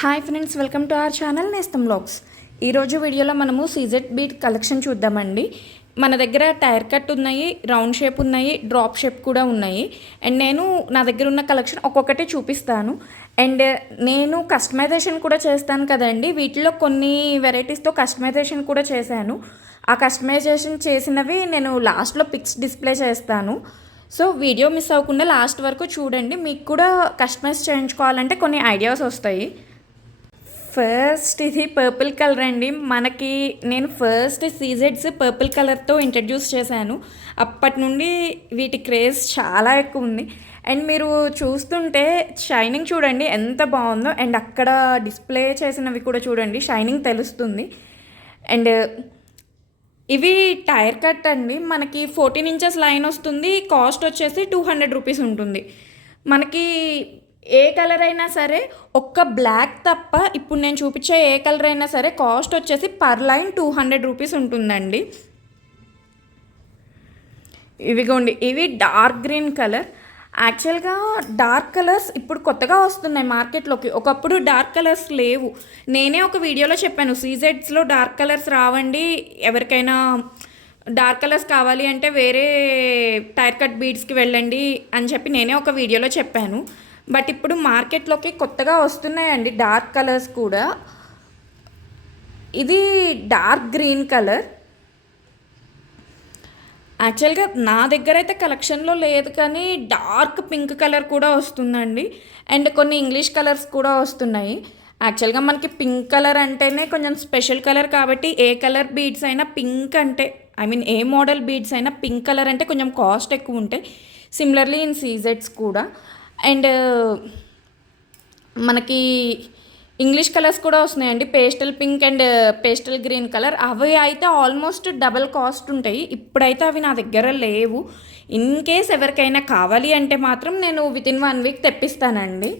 Hi friends, welcome to our channel నేస్తం vlogs. ఈరోజు వీడియోలో మనము సీజెడ్ బీట్ కలెక్షన్ చూద్దామండి. మన దగ్గర టైర్ కట్ ఉన్నాయి, రౌండ్ షేప్ ఉన్నాయి, డ్రాప్ షేప్ కూడా ఉన్నాయి. అండ్ నేను నా దగ్గర ఉన్న కలెక్షన్ ఒక్కొక్కటి చూపిస్తాను. అండ్ నేను కస్టమైజేషన్ కూడా చేస్తాను కదండి. వీటిలో కొన్ని వెరైటీస్తో కస్టమైజేషన్ కూడా చేశాను. ఆ కస్టమైజేషన్ చేసినవి నేను లాస్ట్లో పిక్స్ డిస్ప్లే చేస్తాను. సో వీడియో మిస్ అవ్వకుండా లాస్ట్ వరకు చూడండి. మీకు కూడా కస్టమైజ్ చేయించుకోవాలంటే కొన్ని ఐడియాస్ వస్తాయి. ఫస్ట్ ఇది పర్పుల్ కలర్ అండి. నేను ఫస్ట్ సీజెడ్స్ పర్పుల్ కలర్తో ఇంట్రడ్యూస్ చేశాను. అప్పటి నుండి వీటి క్రేజ్ చాలా ఎక్కువ ఉంది. అండ్ మీరు చూస్తుంటే షైనింగ్ చూడండి ఎంత బాగుందో. అండ్ అక్కడ డిస్ప్లే చేసినవి కూడా చూడండి, షైనింగ్ తెలుస్తుంది. అండ్ ఇవి టైర్ కట్ అండి. మనకి 14 ఇంచెస్ లైన్ వస్తుంది. కాస్ట్ వచ్చేసి 200 రూపీస్ ఉంటుంది. మనకి ఏ కలర్ అయినా సరే, ఒక్క బ్లాక్ తప్ప ఇప్పుడు నేను చూపించే ఏ కలర్ అయినా సరే కాస్ట్ వచ్చేసి పర్ లైన్ 200 రూపీస్ ఉంటుందండి. ఇవిగోండి, ఇవి డార్క్ గ్రీన్ కలర్. యాక్చువల్గా డార్క్ కలర్స్ ఇప్పుడు కొత్తగా వస్తున్నాయి మార్కెట్లోకి. ఒకప్పుడు డార్క్ కలర్స్ లేవు. నేనే ఒక వీడియోలో చెప్పాను, సీజెడ్స్లో డార్క్ కలర్స్ రావండి, ఎవరికైనా డార్క్ కలర్స్ కావాలి అంటే వేరే టైర్ కట్ బీడ్స్కి వెళ్ళండి అని చెప్పి నేనే ఒక వీడియోలో చెప్పాను. బట్ ఇప్పుడు మార్కెట్లోకి కొత్తగా వస్తున్నాయండి డార్క్ కలర్స్ కూడా. ఇది డార్క్ గ్రీన్ కలర్. యాక్చువల్గా నా దగ్గర అయితే కలెక్షన్లో లేదు, కానీ డార్క్ పింక్ కలర్ కూడా వస్తుందండి. అండ్ కొన్ని ఇంగ్లీష్ కలర్స్ కూడా వస్తున్నాయి. యాక్చువల్గా మనకి పింక్ కలర్ అంటేనే కొంచెం స్పెషల్ కలర్ కాబట్టి ఏ కలర్ బీడ్స్ అయినా పింక్ అంటే, ఏ మోడల్ బీడ్స్ అయినా పింక్ కలర్ అంటే కొంచెం కాస్ట్ ఎక్కువ ఉంటాయి. సిమిలర్లీ ఇన్ సీజెడ్స్ కూడా. అండ్ మనకి ఇంగ్లీష్ కలర్స్ కూడా వస్తున్నాయండి, pastel pink and pastel green colour. అవి అయితే ఆల్మోస్ట్ డబల్ కాస్ట్ ఉంటాయి. ఇప్పుడైతే అవి నా దగ్గర లేవు. ఇన్ కేస్ ఎవరికైనా కావాలి అంటే మాత్రం నేను వితిన్ 1 వీక్ తెప్పిస్తానండి.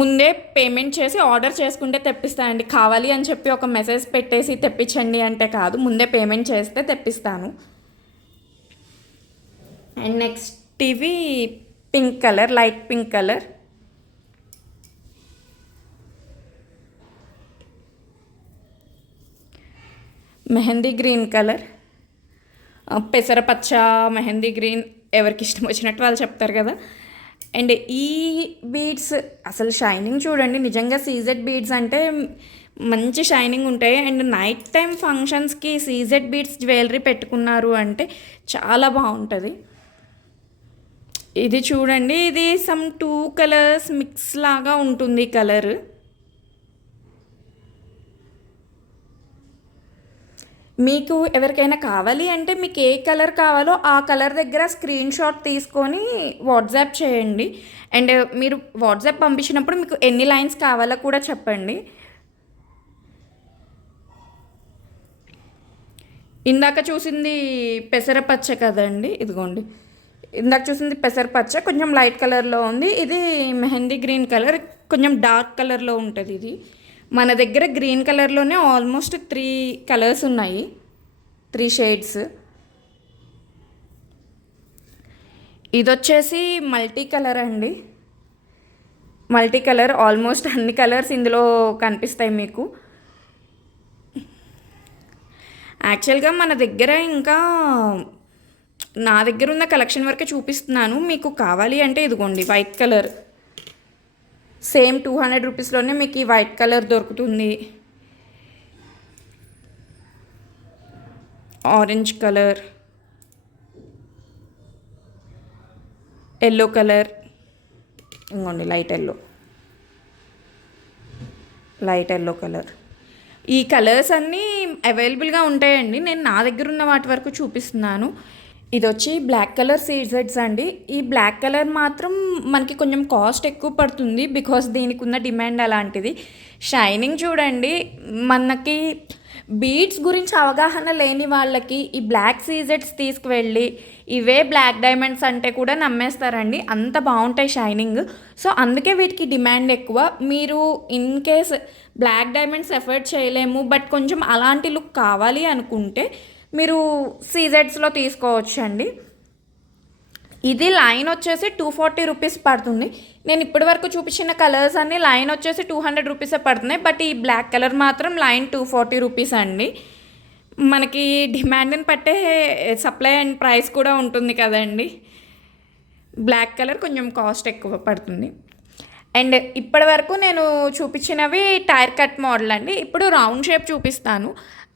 ముందే పేమెంట్ చేసి ఆర్డర్ చేసుకుంటే తెప్పిస్తానండి. కావాలి అని చెప్పి ఒక మెసేజ్ పెట్టేసి తెప్పించండి అంటే కాదు, ముందే పేమెంట్ చేస్తే తెప్పిస్తాను. అండ్ నెక్స్ట్ ఇవి pink colour, light pink colour. Mehndi green colour, పెసరపచ్చ, మెహందీ గ్రీన్, ఎవరికి ఇష్టం వచ్చినట్టు వాళ్ళు చెప్తారు కదా. అండ్ ఈ బీడ్స్ అసలు షైనింగ్ చూడండి, నిజంగా సీజెడ్ బీడ్స్ అంటే మంచి షైనింగ్ ఉంటాయి. అండ్ నైట్ టైం ఫంక్షన్స్కి సీజెడ్ బీడ్స్ జ్యువెలరీ పెట్టుకున్నారు అంటే చాలా బాగుంటుంది. ఇది చూడండి, ఇది సమ్ 2 కలర్స్ మిక్స్ లాగా ఉంటుంది కలర్. మీకు ఎవరికైనా కావాలి అంటే మీకు ఏ కలర్ కావాలో ఆ కలర్ దగ్గర స్క్రీన్ షాట్ తీసుకొని వాట్సాప్ చేయండి. అండ్ మీరు వాట్సాప్ పంపించినప్పుడు మీకు ఎన్ని లైన్స్ కావాలో కూడా చెప్పండి. ఇందాక చూసింది పెసరపచ్చ కదండి, ఇదిగోండి. ఇందాక చూసింది పెసరపచ్చ, కొంచెం లైట్ కలర్లో ఉంది. ఇది మెహందీ గ్రీన్ కలర్, కొంచెం డార్క్ కలర్లో ఉంటుంది. ఇది మన దగ్గర గ్రీన్ కలర్లోనే ఆల్మోస్ట్ 3 కలర్స్ ఉన్నాయి, 3 షేడ్స్. ఇది వచ్చేసి మల్టీ కలర్ అండి. మల్టీ కలర్, ఆల్మోస్ట్ అన్ని కలర్స్ ఇందులో కనిపిస్తాయి మీకు. యాక్చువల్గా మన దగ్గర ఇంకా నా దగ్గర ఉన్న కలెక్షన్ వరకే చూపిస్తున్నాను. మీకు కావాలి అంటే ఇదిగోండి, వైట్ కలర్ సేమ్ 200 రూపీస్లోనే మీకు ఈ వైట్ కలర్ దొరుకుతుంది. ఆరెంజ్ కలర్, ఎల్లో కలర్, ఇంకోండి లైట్ ఎల్లో కలర్. ఈ కలర్స్ అన్నీ అవైలబుల్గా ఉంటాయండి. నేను నా దగ్గర ఉన్న వాటి వరకు చూపిస్తున్నాను. ఇది వచ్చి బ్లాక్ కలర్ సీజెడ్స్ అండి. ఈ బ్లాక్ కలర్ మాత్రం మనకి కొంచెం కాస్ట్ ఎక్కువ పడుతుంది, బికాస్ దీనికి ఉన్న డిమాండ్ అలాంటిది. షైనింగ్ చూడండి, మనకి బీడ్స్ గురించి అవగాహన లేని వాళ్ళకి ఈ బ్లాక్ సీజెడ్స్ తీసుకువెళ్ళి ఇవే బ్లాక్ డైమండ్స్ అంటే కూడా నమ్మేస్తారండి, అంత బాగుంటాయి షైనింగ్. సో అందుకే వీటికి డిమాండ్ ఎక్కువ. మీరు in case black diamonds afford చేయలేము, బట్ కొంచెం అలాంటి లుక్ కావాలి అనుకుంటే మీరు సీజెడ్స్లో తీసుకోవచ్చండి. ఇది లైన్ వచ్చేసి 240 రూపీస్ పడుతుంది. నేను ఇప్పటి వరకు చూపించిన కలర్స్ అన్నీ లైన్ వచ్చేసి 200 రూపీసే పడుతున్నాయి. బట్ ఈ బ్లాక్ కలర్ మాత్రం లైన్ 240 రూపీస్ అండి. మనకి డిమాండ్ని పట్టే సప్లై అండ్ ప్రైస్ కూడా ఉంటుంది కదండి. బ్లాక్ కలర్ కొంచెం కాస్ట్ ఎక్కువ పడుతుంది. అండ్ ఇప్పటి వరకు నేను చూపించినవి టైర్ కట్ మోడల్ అండి. ఇప్పుడు రౌండ్ షేప్ చూపిస్తాను.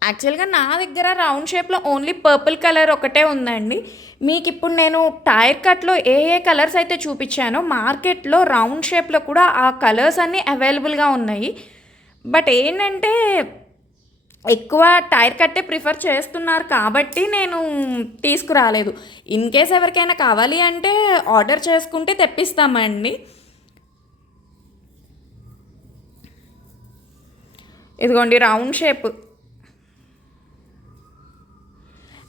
యాక్చువల్గా నా దగ్గర రౌండ్ షేప్లో ఓన్లీ పర్పుల్ కలర్ ఒకటే ఉందండి. మీకు ఇప్పుడు నేను టైర్ కట్లో ఏ ఏ కలర్స్ అయితే చూపించానో మార్కెట్లో రౌండ్ షేప్లో కూడా ఆ కలర్స్ అన్నీ అవైలబుల్గా ఉన్నాయి. బట్ ఏంటంటే ఎక్కువ టైర్ కట్టే ప్రిఫర్ చేస్తున్నారు కాబట్టి నేను తీసుకురాలేదు. ఇన్ కేస్ ఎవరికైనా కావాలి అంటే ఆర్డర్ చేసుకుంటే తెప్పిస్తామండి. ఇదిగోండి రౌండ్ షేప్.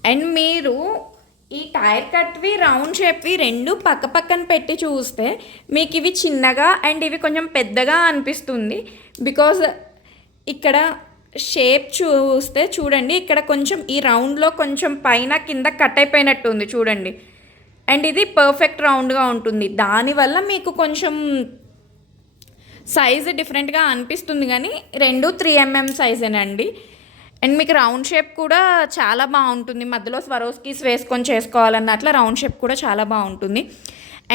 అండ్ మీరు ఈ టైర్ కట్వి రౌండ్ షేప్వి రెండు పక్క పక్కన పెట్టి చూస్తే మీకు ఇవి చిన్నగా అండ్ ఇవి కొంచెం పెద్దగా అనిపిస్తుంది. బికాజ్ ఇక్కడ షేప్ చూస్తే చూడండి, ఇక్కడ కొంచెం ఈ రౌండ్లో కొంచెం పైన కింద కట్ అయిపోయినట్టు ఉంది చూడండి. అండ్ ఇది పర్ఫెక్ట్ రౌండ్గా ఉంటుంది. దానివల్ల మీకు కొంచెం సైజు డిఫరెంట్గా అనిపిస్తుంది, కానీ రెండు 3mm సైజేనండి. అండ్ మీకు రౌండ్ షేప్ కూడా చాలా బాగుంటుంది. మధ్యలో స్వరోస్కీస్ వేసుకొని చేసుకోవాలన్న అట్లా రౌండ్ షేప్ కూడా చాలా బాగుంటుంది.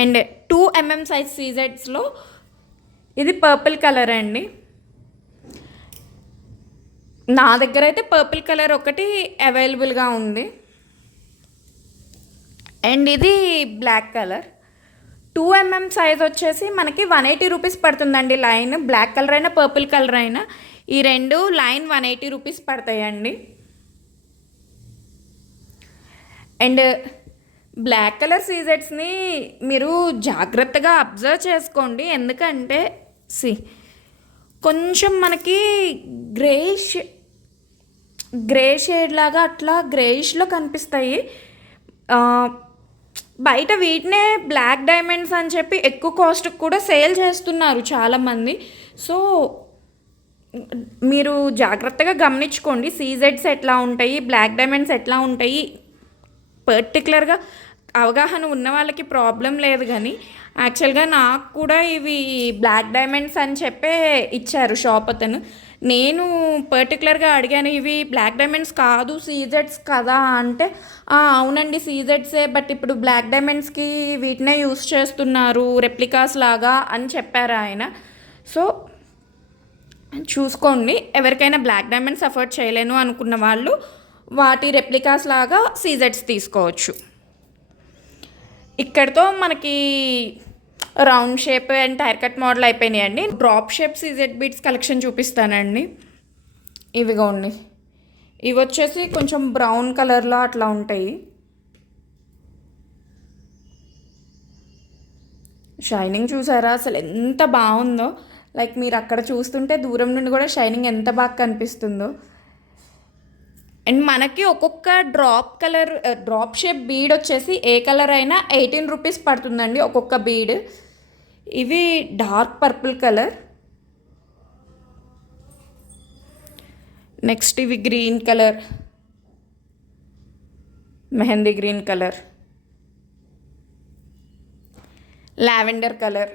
అండ్ 2mm సైజ్ సీజెడ్స్లో ఇది పర్పుల్ కలర్ అండి. నా దగ్గర అయితే పర్పుల్ కలర్ ఒకటి అవైలబుల్గా ఉంది. అండ్ ఇది బ్లాక్ కలర్. 2mm సైజ్ వచ్చేసి మనకి 180 రూపీస్ పడుతుందండి లైన్. బ్లాక్ కలర్ అయినా పర్పుల్ కలర్ అయినా ఈ రెండు లైన్ 180 రూపీస్ పడతాయండి. అండ్ బ్లాక్ కలర్ సీజెట్స్ని మీరు జాగ్రత్తగా అబ్జర్వ్ చేసుకోండి. ఎందుకంటే కొంచెం మనకి గ్రే షేడ్ లాగా అట్లా గ్రేయిష్లో కనిపిస్తాయి. బయట వీటినే బ్లాక్ డైమండ్స్ అని చెప్పి ఎక్కువ కాస్ట్కి కూడా సేల్ చేస్తున్నారు చాలామంది. సో మీరు జాగ్రత్తగా గమనించుకోండి సీజెడ్స్ ఎట్లా ఉంటాయి, బ్లాక్ డైమండ్స్ ఎట్లా ఉంటాయి. పర్టికులర్గా అవగాహన ఉన్న వాళ్ళకి ప్రాబ్లం లేదు, కానీ యాక్చువల్గా నాకు కూడా ఇవి బ్లాక్ డైమండ్స్ అని చెప్పే ఇచ్చారు షాప్ అతను. నేను పర్టికులర్గా అడిగాను, ఇవి బ్లాక్ డైమండ్స్ కాదు సీజెడ్స్ కదా అంటే, అవునండి సీజెడ్సే, బట్ ఇప్పుడు బ్లాక్ డైమండ్స్కి వీటినే యూస్ చేస్తున్నారు రెప్లికాస్ లాగా అని చెప్పారు ఆయన. సో చూసుకోండి, ఎవరికైనా బ్లాక్ డైమండ్స్ అఫోర్డ్ చేయలేను అనుకున్న వాళ్ళు వాటి రెప్లికాస్ లాగా సీజెడ్స్ తీసుకోవచ్చు. ఇక్కడితో మనకి round shape and tier cut model అయిపోయినాయండి. Drop shape CZ beads collection చూపిస్తానండి. ఇవిగోండి, ఇవి వచ్చేసి కొంచెం బ్రౌన్ కలర్లో అట్లా ఉంటాయి. షైనింగ్ చూసారా అసలు ఎంత బాగుందో. లైక్ మీరు అక్కడ చూస్తుంటే దూరం నుండి కూడా షైనింగ్ ఎంత బాగా కనిపిస్తుందో. అండ్ మనకి ఒక్కొక్క డ్రాప్ షేప్ బీడ్ వచ్చేసి ఏ కలర్ అయినా 18 రూపీస్ పడుతుందండి ఒక్కొక్క బీడ్. ఇవి డార్క్ పర్పుల్ కలర్. నెక్స్ట్ ఇవి green colour, mehndi green colour, lavender colour,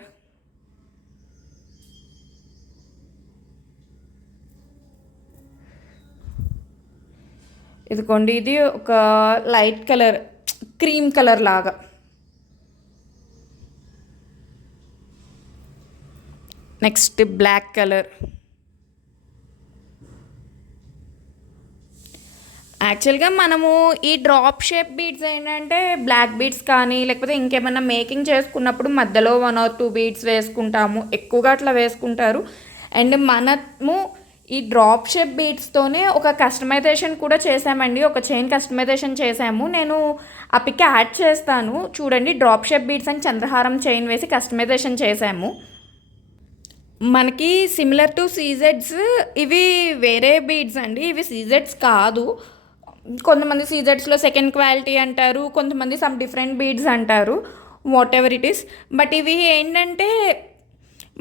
ఇదిగోండి ఇది ఒక లైట్ కలర్ క్రీమ్ కలర్ లాగా. Next black colour. యాక్చువల్గా మనము ఈ డ్రాప్ షేప్ బీడ్స్ ఏంటంటే బ్లాక్ బీడ్స్ కానీ లేకపోతే ఇంకేమైనా మేకింగ్ చేసుకున్నప్పుడు మధ్యలో 1 or 2 బీడ్స్ వేసుకుంటాము, ఎక్కువగా అట్లా వేసుకుంటారు. అండ్ మనము ఈ డ్రాప్ షేప్ బీడ్స్తోనే ఒక కస్టమైజేషన్ కూడా చేసామండి, ఒక చైన్ కస్టమైజేషన్ చేసాము. నేను ఆ పిక్ యాడ్ చేస్తాను చూడండి. డ్రాప్ షేప్ బీడ్స్ అని చంద్రహారం చైన్ వేసి కస్టమైజేషన్ చేసాము. మనకి సిమిలర్ టు సీజెడ్స్, ఇవి వేరే బీడ్స్ అండి, ఇవి సీజెడ్స్ కాదు. కొంతమంది సీజెడ్స్లో సెకండ్ క్వాలిటీ అంటారు, కొంతమంది సమ్ డిఫరెంట్ బీడ్స్ అంటారు, what ever it is. But ఇవి ఏంటంటే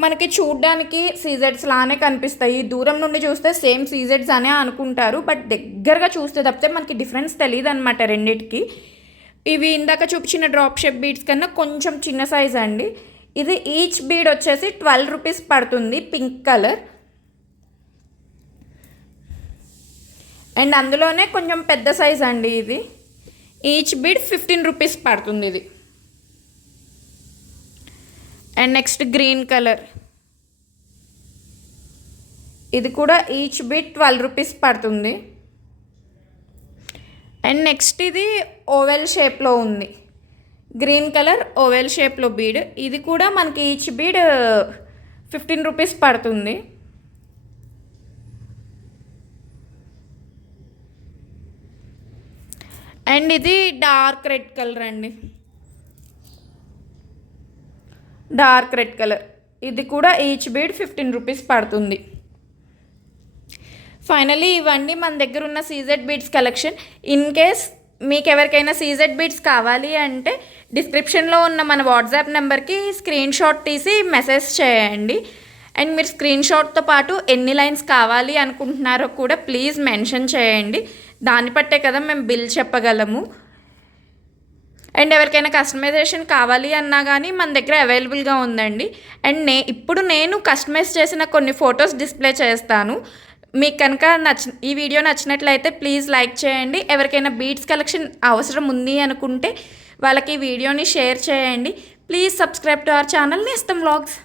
మనకి చూడ్డానికి సీజెడ్స్ లానే కనిపిస్తాయి. దూరం నుండి చూస్తే సేమ్ సీజెడ్స్ అనే అనుకుంటారు, బట్ దగ్గరగా చూస్తే తప్పితే మనకి డిఫరెన్స్ తెలియదు అనమాట రెండింటికి. ఇవి ఇందాక చూపించిన డ్రాప్ షేప్ బీడ్స్ కన్నా కొంచెం చిన్న సైజ్ అండి. ఇది ఈచ్ బీడ్ వచ్చేసి 12 రూపీస్ పడుతుంది, పింక్ కలర్. అండ్ అందులోనే కొంచెం పెద్ద సైజ్ అండి ఇది. ఈచ్ బీడ్ 15 రూపీస్ పడుతుంది ఇది. అండ్ నెక్స్ట్ గ్రీన్ కలర్, ఇది కూడా ఈచ్ బీడ్ 12 రూపీస్ పడుతుంది. అండ్ నెక్స్ట్ ఇది ఓవెల్ షేప్లో ఉంది, గ్రీన్ కలర్ ఓవెల్ షేప్లో బీడ్. ఇది కూడా మనకి ఈచ్ బీడ్ 15 రూపీస్ పడుతుంది. అండ్ ఇది డార్క్ రెడ్ కలర్ అండి, డార్క్ రెడ్ కలర్. ఇది కూడా ఈచ్ బీడ్ 15 రూపీస్ పడుతుంది. ఫైనలీ ఇవన్నీ మన దగ్గర ఉన్న CZ beads collection. In case మీకు ఎవరికైనా సీజెడ్ బీడ్స్ కావాలి అంటే డిస్క్రిప్షన్లో ఉన్న మన వాట్సాప్ నెంబర్కి స్క్రీన్ షాట్ తీసి మెసేజ్ చేయండి. అండ్ మీరు స్క్రీన్ షాట్తో పాటు ఎన్ని లైన్స్ కావాలి అనుకుంటున్నారో కూడా ప్లీజ్ మెన్షన్ చేయండి. దాన్ని బట్టే కదా మేము బిల్ చెప్పగలము. అండ్ ఎవరికైనా కస్టమైజేషన్ కావాలి అన్నా కానీ మన దగ్గర అవైలబుల్గా ఉందండి. అండ్ ఇప్పుడు నేను కస్టమైజ్ చేసిన కొన్ని ఫొటోస్ డిస్ప్లే చేస్తాను. మీకు కనుక ఈ వీడియో నచ్చినట్లయితే ప్లీజ్ లైక్ చేయండి. ఎవరికైనా బీడ్స్ కలెక్షన్ అవసరం ఉంది అనుకుంటే వాళ్ళకి ఈ వీడియోని షేర్ చేయండి. Please subscribe to our channel నేస్తం వ్లాగ్స్.